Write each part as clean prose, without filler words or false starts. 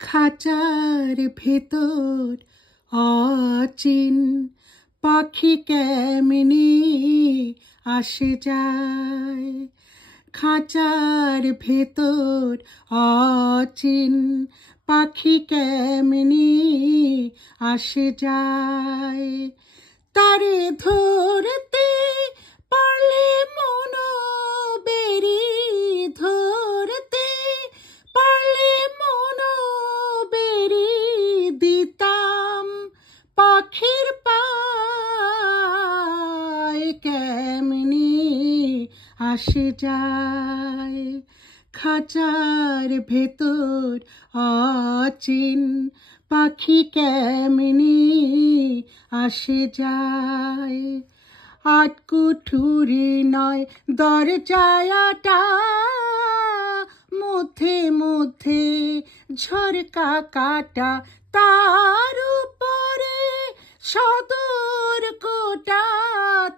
খাঁচার ভেতর অচিন পাখি কেমনি আসে যায়। খাঁচার ভেতর অচিন পাখি কেমনি আসে যায়। তারে ধরতে পারলে মন বেরি, ধরতে পারলে মন বেরি দিতাম পাখির পায় কেমনি আসে যায়। খাঁচার ভেতর অচিন পাখি কেমনি আসে যায়। আটকুঠুরি নয় দরজাটা, মধ্যে মধ্যে ঝরকা কাটা, তার উপরে সদর কোটা,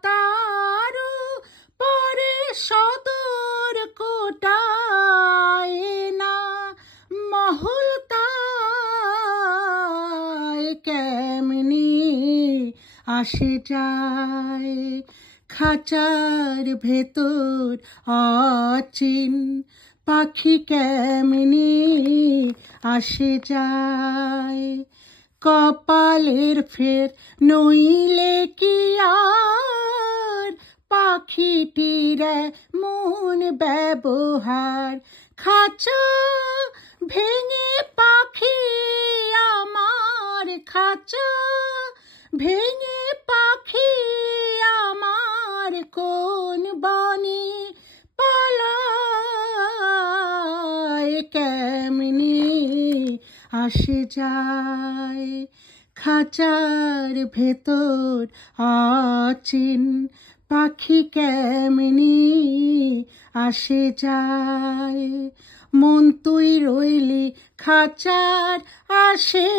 তার উপরে সদর কোটা, না মহল তাই কেমনি আসে যায়। খাঁচার ভেতর অচিন পাখি কেমনি আসে যায়। কপালের ফের নইলে কি আর পাখিটির মন ব্যবহার। খাঁচা ভেঙে পাখি আমার, খাঁচা ভেঙে পাখি আমার কোন বনে পালায় কেমনি আসে যায়। খাঁচার ভেতর অচিন পাখি কেমনি আসে যায়। মন তুই রইলি খাঁচার আসে,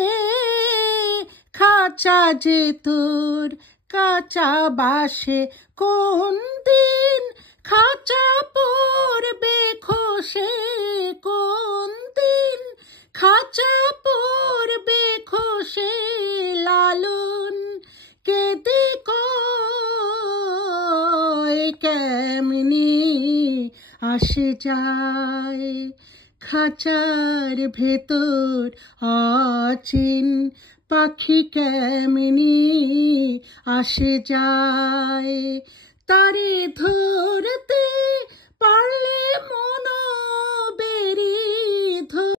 খাঁচা যে তোর কাঁচা বাসে, কোন দিন খাঁচা পড়বে খসে, কোন দিন খাঁচা পড়বে খসে। লালন কেঁদে কয় কেমনি আসে যায়। খাঁচার ভেতর অচিন পাখি কেমনি আসে যায়। তারে ধরতে পারলে মন বেরি